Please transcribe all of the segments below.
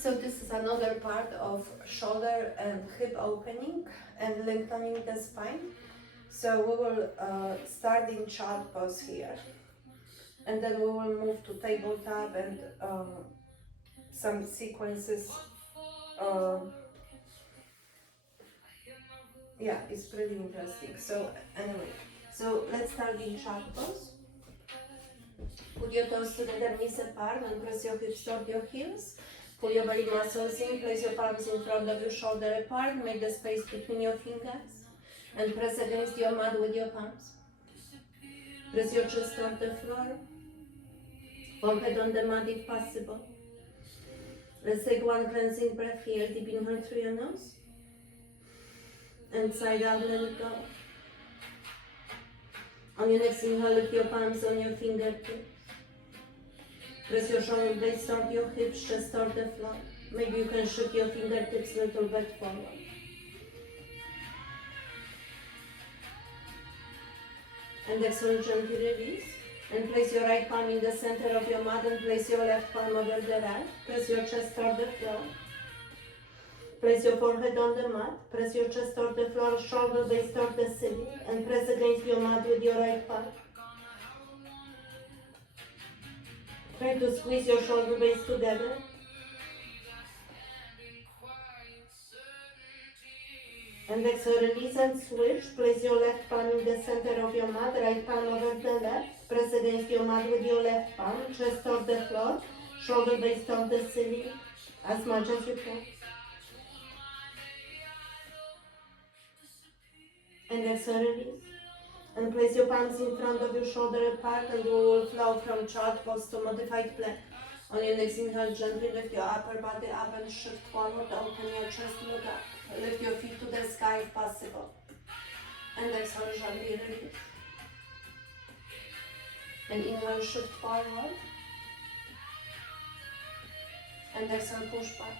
So this is another part of shoulder and hip opening and lengthening the spine. So we will start in child pose here, and then we will move to tabletop and some sequences. Yeah, it's pretty interesting. So anyway, so let's start in child pose. Put your toes together, knees apart, and press your hips toward your heels. Pull your belly muscles in, place your palms in front of your shoulder apart, make the space between your fingers, and press against your mat with your palms. Press your chest toward the floor, forehead on the mat if possible. Let's take one cleansing breath here, deep inhale through your nose, and side out, let it go. On your next inhale, lift your palms on your fingertips. Press your shoulder blades toward your hips, chest toward the floor. Maybe you can shift your fingertips a little bit forward. And exhale, gently release. And place your right palm in the center of your mat and place your left palm over the right. Press your chest toward the floor. Place your forehead on the mat. Press your chest toward the floor, shoulder blades toward the ceiling. And press against your mat with your right palm. Try to squeeze your shoulder blades together. And exhale, release and switch. Place your left palm in the center of your mat, right palm over the left. Press against your mat with your left palm, chest toward the floor, shoulder blades toward the ceiling, as much as you can. And exhale, release. And place your palms in front of your shoulder apart, and you will flow from child pose to modified plank. On your next inhale, gently lift your upper body up and shift forward, open your chest, look up. Lift your feet to the sky if possible. And exhale, gently release. And inhale, shift forward. And exhale, push back.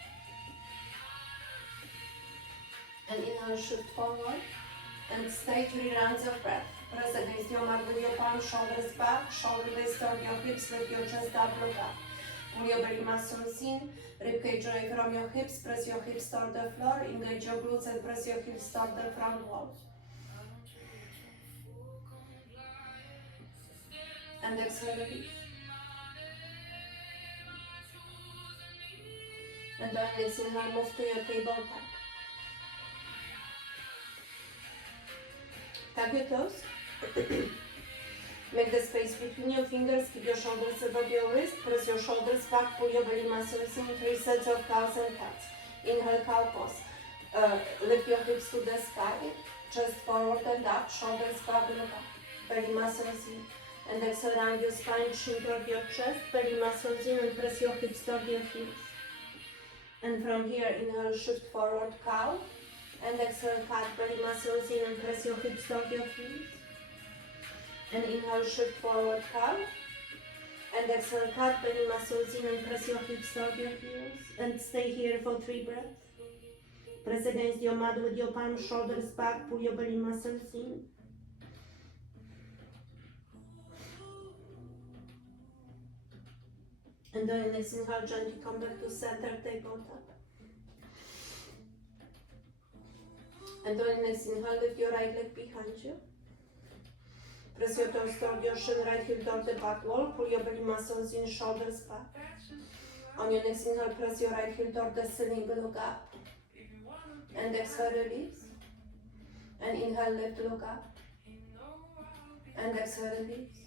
And inhale, shift forward. And stay 3 rounds of breath. Press against your mat with your palms, shoulders back, shoulder blades toward your hips, lift your chest up, look up. Pull your belly muscles in, ribcage away from your hips, press your hips toward the floor, engage your glutes and press your hips toward the front wall. And exhale, release. And then exhale, move to your tabletop. Tap your toes. Make the space between your fingers, keep your shoulders above your wrist, press your shoulders back, pull your belly muscles in, 3 sets of cows and cats. Inhale, cow pose. Lift your hips to the sky, chest forward and up, shoulders back, look up. Belly muscles in. And exhale, round your spine, chin toward your chest, belly muscles in, and press your hips toward your heels. And from here, inhale, shift forward, cow. And exhale, cat, belly muscles in, and press your hips toward your heels. And inhale, shift forward, cow. And exhale, cat, belly muscles in, and press your hips toward your heels. And stay here for 3 breaths. Press against your mat with your palms, shoulders back, pull your belly muscles in. And then next inhale, gently come back to center, tabletop. And then next inhale, lift your right leg behind you. Press your toes toward your shin, right heel toward the back wall. Pull your belly muscles in, shoulders back. On your next inhale, press your right heel toward the ceiling, look up. And exhale, release. And inhale, lift, look up. And exhale, release.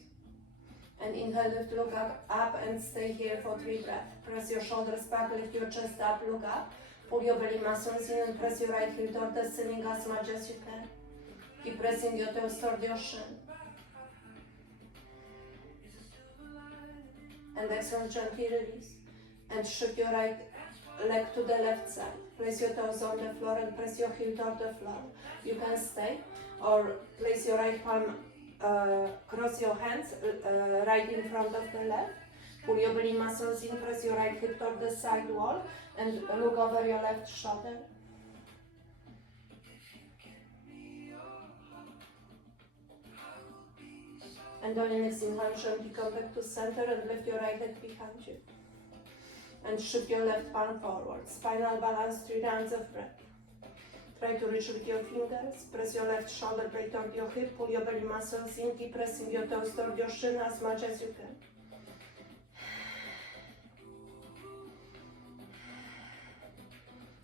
And inhale, lift, look up and stay here for 3 breaths. Press your shoulders back, lift your chest up, look up. Pull your belly muscles in and press your right heel toward the ceiling as much as you can. Keep pressing your toes toward your shin. And exhale, gently release. And shift your right leg to the left side. Place your toes on the floor and press your heel toward the floor. You can stay or place your right palm, cross your hands right in front of the left. Pull your belly muscles in, press your right hip toward the side wall and look over your left shoulder. And on your next inhale, gently come back to center and lift your right leg behind you. And shift your left palm forward. Spinal balance, 3 rounds of breath. Try to reach with your fingers. Press your left shoulder blade toward your hip. Pull your belly muscles in. Keep pressing your toes toward your shin as much as you can.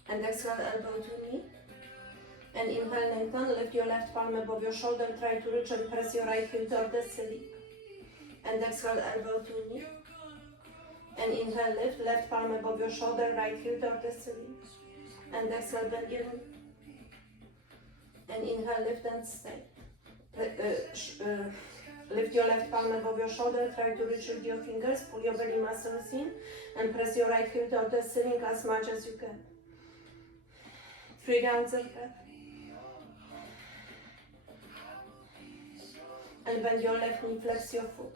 And exhale, elbow to knee. And inhale, lengthen. Lift your left palm above your shoulder. Try to reach and press your right heel toward the ceiling. And exhale, elbow to knee. And inhale, lift. Left palm above your shoulder. Right heel toward the ceiling. And exhale, bend your knee. And inhale, lift and stay. Lift your left palm above your shoulder. Try to reach with your fingers. Pull your belly muscles in. And press your right heel toward the ceiling as much as you can. 3 rounds of breath. And bend your left knee, flex your foot.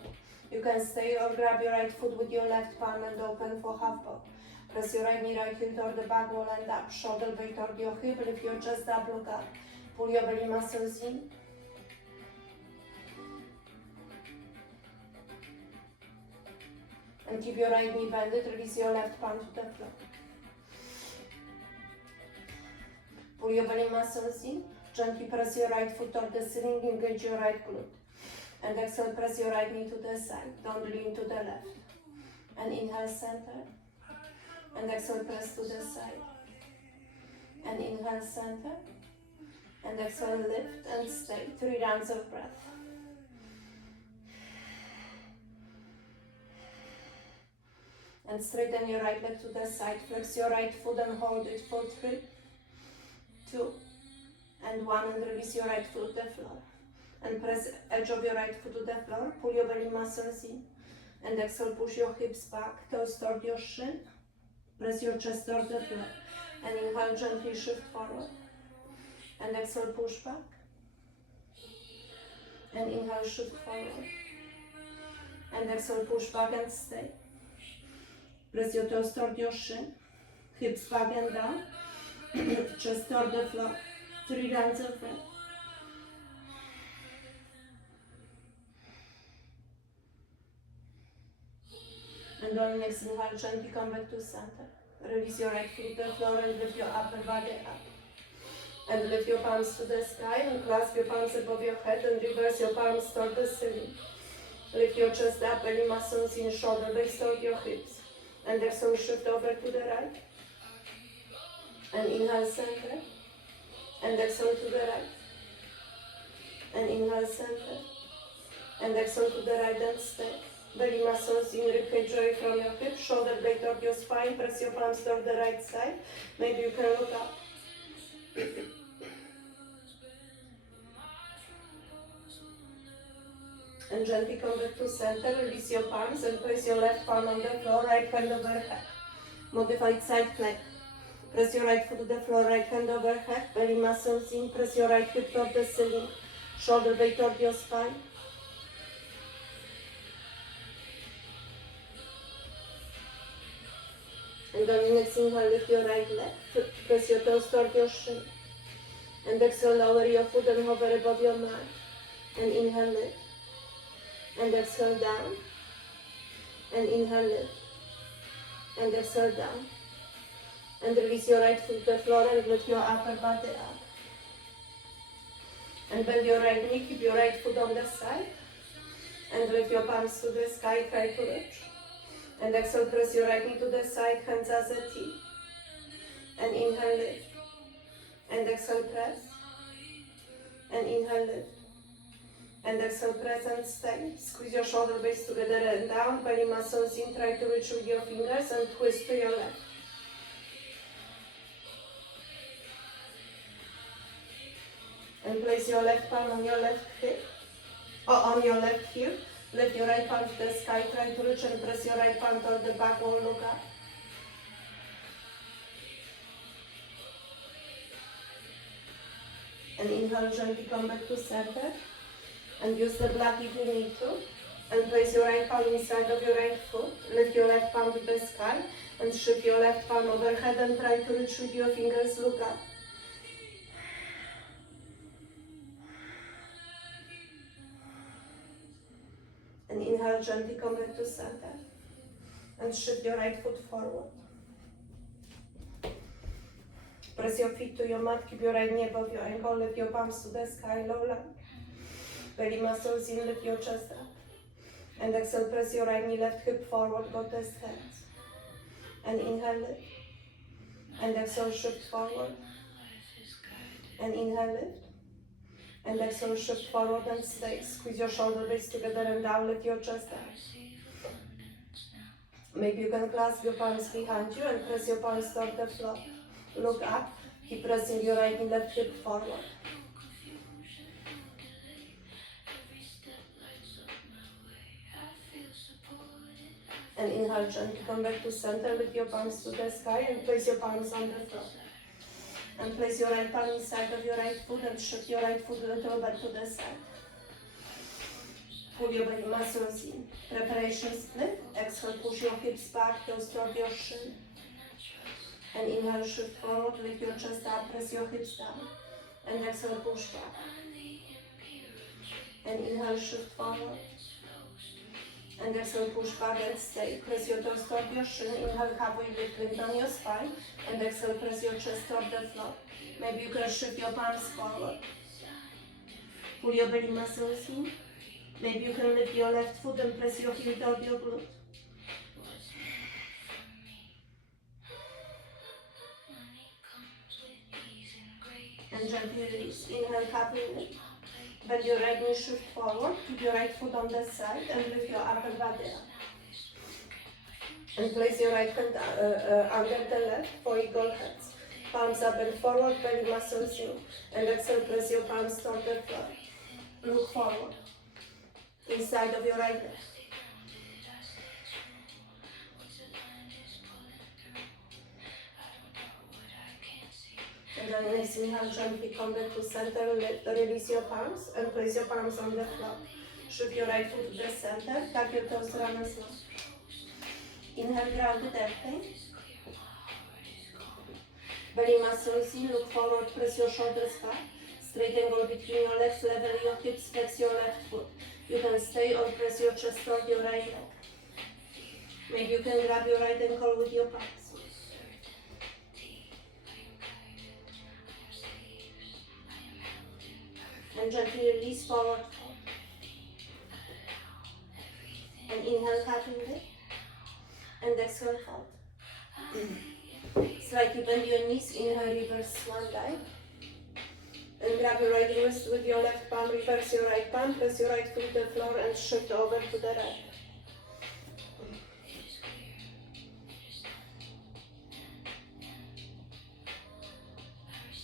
You can stay or grab your right foot with your left palm and open for half bow. Press your right knee, right heel toward the back wall and up. Shoulder blade toward your hip. Lift your chest up, look up. Pull your belly muscles in. And keep your right knee bended. Release your left palm to the floor. Pull your belly muscles in. Gently press your right foot toward the ceiling. Engage your right glute. And exhale, press your right knee to the side. Don't lean to the left. And inhale, center. And exhale, press to the side. And inhale, center. And exhale, lift and stay. 3 rounds of breath. And straighten your right leg to the side. Flex your right foot and hold it for 3, 2, and 1. And release your right foot to the floor. And press edge of your right foot to the floor. Pull your belly muscles in. And exhale, push your hips back. Toes toward your shin. Press your chest toward the floor. And inhale, gently shift forward. And exhale, push back. And inhale, shift forward. And exhale, push back and stay. Press your toes toward your shin. Hips back and down. Chest toward the floor. 3 rounds of breath. And on next inhale, gently come back to center. Release your right foot to the floor and lift your upper body up. And lift your palms to the sky and clasp your palms above your head and reverse your palms toward the ceiling. Lift your chest up, belly muscles in, shoulder blades toward your hips. And exhale, shift over to the right. And inhale, center. And exhale to the right. And inhale, center. And exhale to the right and stay. Belly muscles in, ribcage away from your hips, shoulder blade toward your spine, press your palms toward the right side. Maybe you can look up. And gently come back to center, release your palms and place your left palm on the floor, right hand overhead. Modified side plank. Press your right foot to the floor, right hand overhead, belly muscles in, press your right hip toward the ceiling, shoulder blade toward your spine. And on the next inhale, lift your right leg, press your toes toward your shin. And exhale, lower your foot and hover above your mat. And inhale, lift. And exhale, down. And inhale, lift. And exhale, down. And release your right foot to the floor and lift your upper body up. And bend your right knee, keep your right foot on the side. And lift your palms to the sky, try to reach. And exhale, press your right knee to the side, hands as a T. And inhale, lift. And exhale, press. And inhale, lift. And exhale, press and stay. Squeeze your shoulder blades together and down, belly muscles in, try to reach with your fingers and twist to your left. And place your left palm on your left hip, or on your left heel. Lift your right palm to the sky, try to reach and press your right palm toward the back wall, look up. And inhale, gently come back to center. And use the block if you need to. And place your right palm inside of your right foot. Lift your left palm to the sky. And shift your left palm overhead and try to reach with your fingers, look up. And inhale, gently come back to center. And shift your right foot forward. Press your feet to your mat, keep your right knee above your ankle, lift your palms to the sky, low lunge. Belly muscles in, lift your chest up. And exhale, press your right knee, left hip forward, go test hands. And inhale, lift. And exhale, shift forward. And inhale, lift. And exhale, shift forward and stay. Squeeze your shoulder blades together and down, lift your chest up. Maybe you can clasp your palms behind you and press your palms toward the floor. Look up, keep pressing your right knee, left hip forward. And inhale, gently come back to center, lift your palms to the sky and place your palms on the floor. And place your right palm inside of your right foot and shift your right foot a little bit to the side. Pull your belly muscles in. Preparation split. Exhale, push your hips back, toes toward your shin. And inhale, shift forward, lift your chest up, press your hips down. And exhale, push back. And inhale, shift forward. And exhale, push back and stay. Press your toes toward your shin. Inhale, halfway lift, lift on your spine. And exhale, press your chest toward the floor. Maybe you can shift your palms forward. Pull your belly muscles in. Maybe you can lift your left foot and press your heel toward your glute. And gently release. Inhale, halfway lift. Bend your right knee, shift forward. Keep your right foot on the side and lift your upper body up. And place your right hand under the left for eagle hands. Palms up and forward, belly muscles in. And exhale, press your palms toward the floor. Look forward. Inside of your right leg. And then next inhale, gently come back to center, release your palms and place your palms on the floor. Shift your right foot to the center, tuck your toes, run and slow. Inhale, grounded exhale. Belly muscles in, look forward, press your shoulders back. Straight angle between your legs, level your hips, flex your left foot. You can stay or press your chest toward your right leg. Maybe you can grab your right ankle with your palms. And gently release forward. And inhale, halfway lift. And exhale, fold. Slightly bend your knees, inhale, reverse swan dive. And grab your right wrist with your left palm, reverse your right palm, press your right foot to the floor and shift over to the right.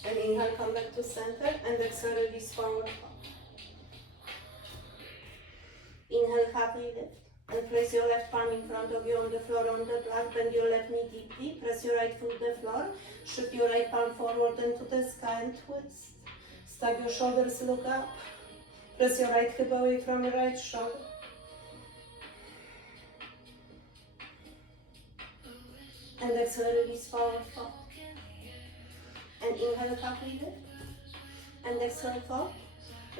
And inhale, come back to center and exhale, release forward. Inhale, halfway lift. And place your left palm in front of you on the floor on the block, bend your left knee deeply, press your right foot to the floor, shift your right palm forward into the sky and twist. Stack your shoulders, look up. Press your right hip away from your right shoulder. And exhale, release forward fold. And inhale, halfway lift. And exhale, fold.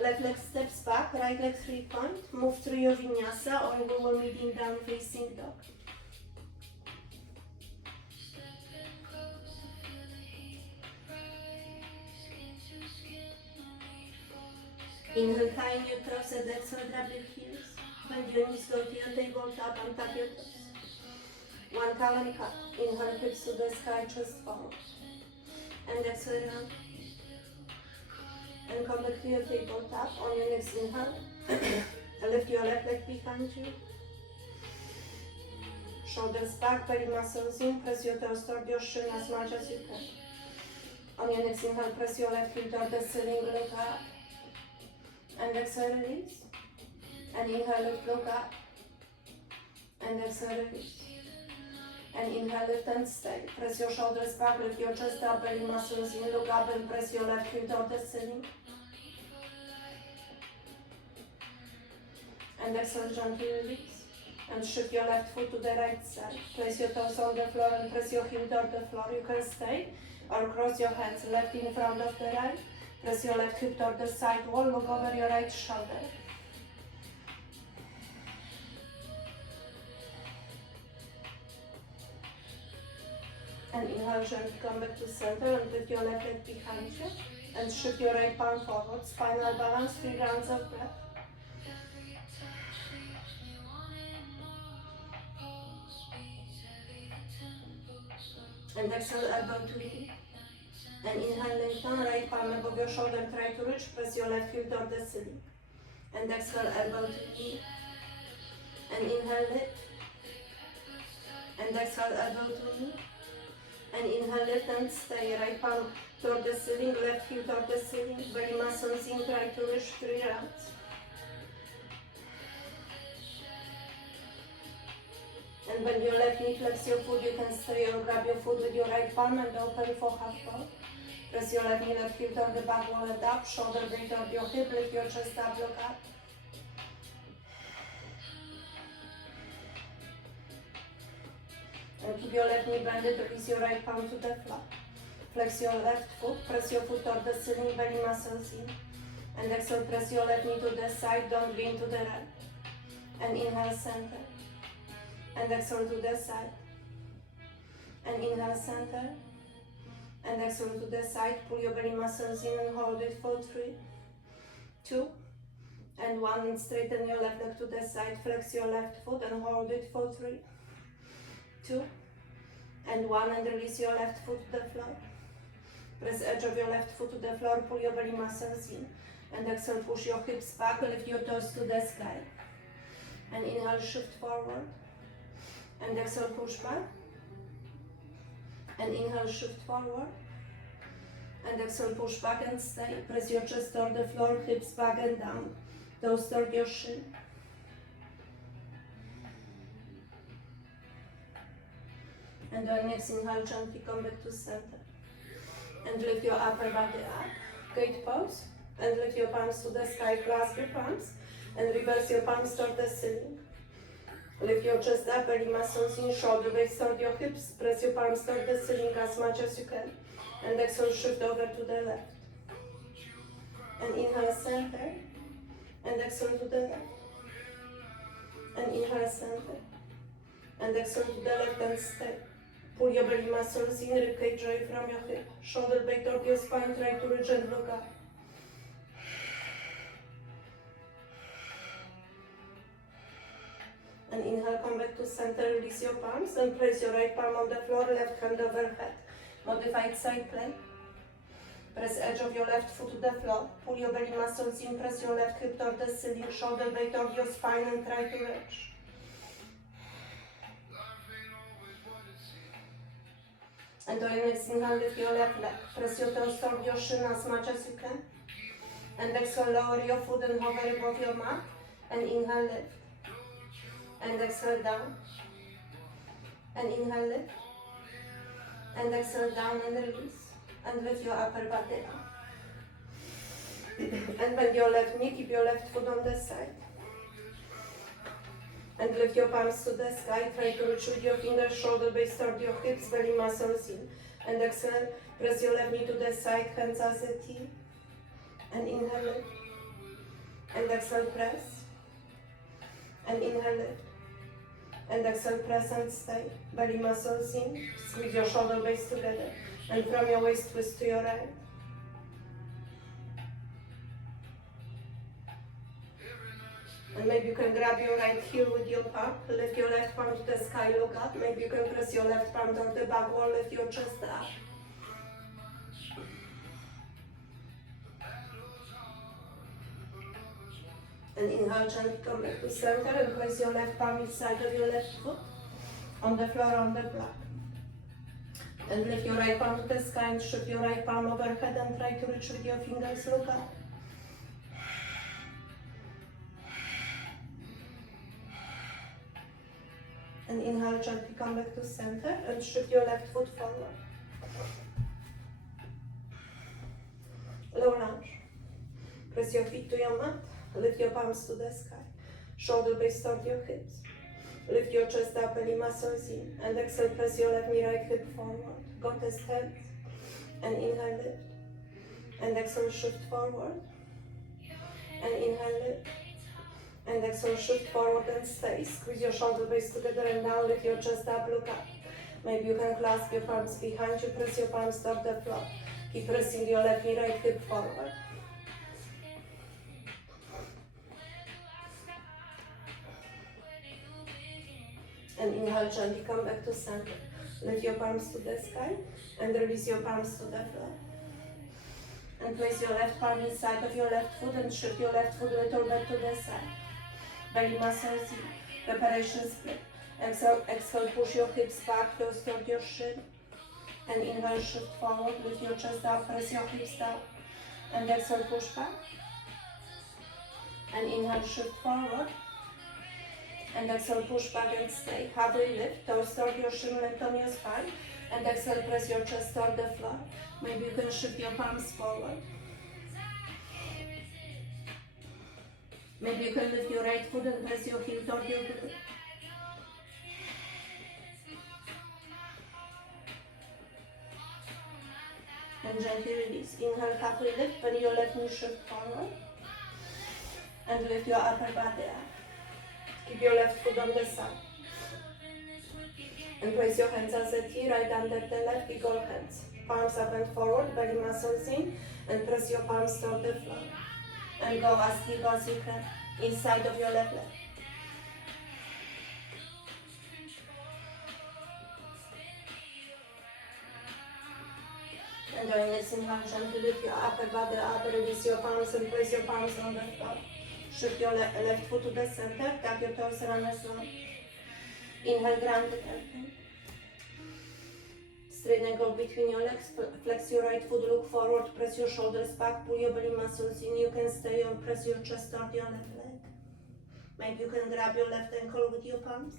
Left leg steps back, right leg 3-point. Move through your vinyasa or we will meet in down facing dog. Inhale, high neutral, set exhale, grab your heels. Bend your knees, go to your tabletop and tap your toes. One cow and cut. Inhale, hips to the sky, chest forward. And exhale round. And come back to your tabletop. On your next inhale, lift your left leg behind you. Shoulders back, belly muscles in. Press your toes toward your shin as much as you can. On your next inhale, press your left heel toward the ceiling, look up. And exhale, release. And inhale, lift, look up. And exhale, release. And inhale, lift and stay. Press your shoulders back, lift your chest up, belly muscles in, look up and press your left heel toward the ceiling. And exhale, gently release. And shift your left foot to the right side. Place your toes on the floor and press your heel toward the floor. You can stay or cross your hands left in front of the right. Press your left hip toward the side wall, look over your right shoulder. And inhale, gently come back to center and lift your left leg behind you. And shift your right palm forward. Spinal balance, 3 rounds of breath. And exhale, elbow to knee. And inhale, lengthen, right palm above your shoulder, try to reach, press your left heel toward the ceiling. And exhale, elbow to knee. And inhale, lift. And exhale, elbow to knee. And inhale, lift and stay. Right palm toward the ceiling, left heel toward the ceiling. Belly muscles in, try to reach 3 rounds. And bend your left knee, flex your foot, you can stay or grab your foot with your right palm and open for half fold. Press your left knee, left heel toward the back wall and up, shoulder blade toward your hip, lift your chest up, look up. And keep your left knee bended, release your right palm to the floor. Flex your left foot, press your foot toward the ceiling, belly muscles in. And exhale, press your left knee to the side, don't lean to the right. And inhale, center. And exhale to the side. And inhale, center. And exhale to the side, pull your belly muscles in and hold it for 3, 2, and 1. And straighten your left leg to the side, flex your left foot and hold it for 3, 2, and 1. And release your left foot to the floor. Press edge of your left foot to the floor, pull your belly muscles in. And exhale, push your hips back, lift your toes to the sky. And inhale, shift forward. And exhale, push back. And inhale, shift forward. And exhale, push back and stay. Press your chest toward the floor, hips back and down. Toes toward your shin. And on next inhale, gently come back to center. And lift your upper body up. Gate pose. And lift your palms to the sky, clasp your palms. And reverse your palms toward the ceiling. Lift your chest up, belly muscles in, shoulder blades toward your hips. Press your palms toward the ceiling as much as you can. And exhale, shift over to the left. And inhale, center. And exhale to the left. And inhale, center. And exhale to the left and stay. Pull your belly muscles in, ribcage away from your hip. Shoulder blade toward your spine, try to reach and look up. And inhale, come back to center, release your palms and place your right palm on the floor, left hand overhead. Modified side plank. Press edge of your left foot to the floor. Pull your belly muscles in, press your left hip toward the ceiling, shoulder blade toward your spine and try to reach. And on next inhale, lift your left leg. Press your toes toward your shin as much as you can. And exhale, lower your foot and hover above your mat. And inhale, lift. And exhale, down. And inhale, lift. And exhale, down and release. And lift your upper body up. And bend your left knee, keep your left foot on the side. And lift your palms to the sky, try to reach with your fingers, shoulder blades toward your hips, belly muscles in. And exhale, press your left knee to the side, hands as a T. And inhale, lift. And exhale, press. And inhale, lift. And exhale, press and stay. Belly muscles in. Squeeze your shoulder blades together. And from your waist, twist to your right. And maybe you can grab your right heel with your palm. Lift your left palm to the sky, look up. Maybe you can press your left palm toward the back wall, lift your chest up. And inhale, gently come back to center and place your left palm inside of your left foot on the floor on the block. And lift your right palm to the sky and shift your right palm overhead and try to reach with your fingers, look up. And inhale, gently come back to center and shift your left foot forward. Low lunge. Press your feet to your mat. Lift your palms to the sky. Shoulder blades toward your hips. Lift your chest up, belly muscles in. And exhale, press your left knee, right hip forward. Go test hands. And inhale, lift. And exhale, shift forward. And inhale, lift. And exhale, shift forward and stay. Squeeze your shoulder blades together and down. Lift your chest up, look up. Maybe you can clasp your palms behind you, press your palms toward the floor. Keep pressing your left knee, right hip forward. And inhale, gently come back to center. Lift your palms to the sky and release your palms to the floor. And place your left palm inside of your left foot and shift your left foot a little bit to the side. Belly muscles in. Preparation split. Exhale, push your hips back, close toward your shin. And inhale, shift forward, lift your chest up, press your hips down. And exhale, push back. And inhale, shift forward. And exhale, push back and stay. Halfway lift, toes toward your shin, length on your spine. And exhale, press your chest toward the floor. Maybe you can shift your palms forward. Maybe you can lift your right foot and press your heel toward your glute. And gently release. Inhale, halfway lift, bend your left knee, shift forward. And lift your upper body up. Keep your left foot on the side. And place your hands as a T, right under the left, eagle hands. Palms up and forward, belly muscles in, and press your palms toward the floor. And go as deep as you can, inside of your left leg. And during this inhale, gently lift your upper body up, release your palms and place your palms on the floor. Shift your left foot to the center, tap your toes, runners long. Inhale, grounded elbow. Straighten and go between your legs, flex your right foot, look forward, press your shoulders back, pull your belly muscles in. You can stay or press your chest toward your left leg. Maybe you can grab your left ankle with your palms.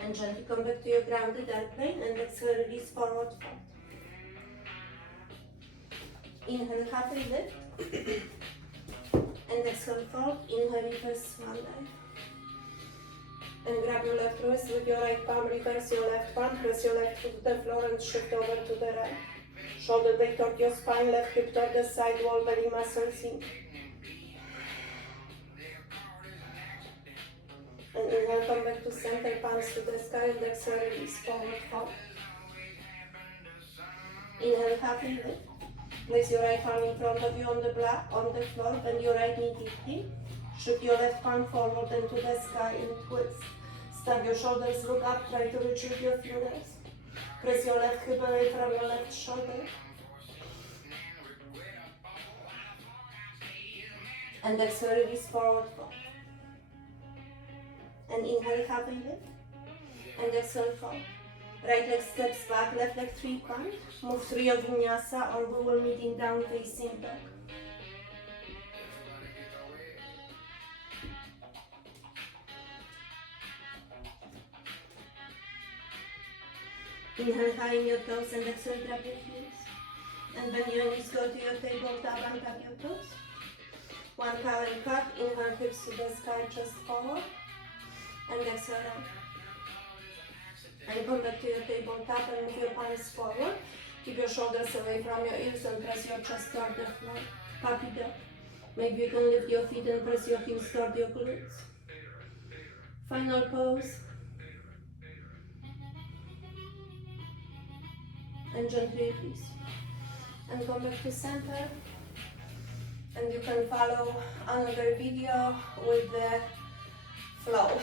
And gently come back to your grounded airplane and exhale, release forward fold. Inhale, halfway lift. And exhale, fold. Inhale, reverse swan dive. And grab your left wrist with your right palm, reverse your left palm, press your left foot to the floor and shift over to the right. Shoulder blade toward your spine, left hip toward the side wall, belly muscles in. And inhale, come back to center, palms to the sky, and exhale, release, forward fold. Inhale, halfway lift. Place your right palm in front of you on the floor, bend your right knee deeply. Shift your left palm forward and to the sky and twist. Stab your shoulders, look up, try to retrieve your fingers. Press your left hip away from your left shoulder. And exhale, release, forward fold. And inhale, halfway lift. And exhale, fold. Right leg steps back, left leg three-point. Move through your vinyasa or we will meet in down facing dog. Inhale high in your toes and exhale, grab your heels. And bend your knees, go to your tabletop and tap your toes. One cow and cut, inhale hips to the sky, chest forward. And exhale out. And come back to your tabletop and move your palms forward. Keep your shoulders away from your ears and press your chest toward the floor. Puppy dog. Maybe you can lift your feet and press your heels toward your glutes. Final pose. And gently release. And come back to center. And you can follow another video with the flow.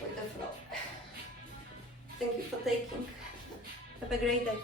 With the flow. Thank you for taking. Have a great day.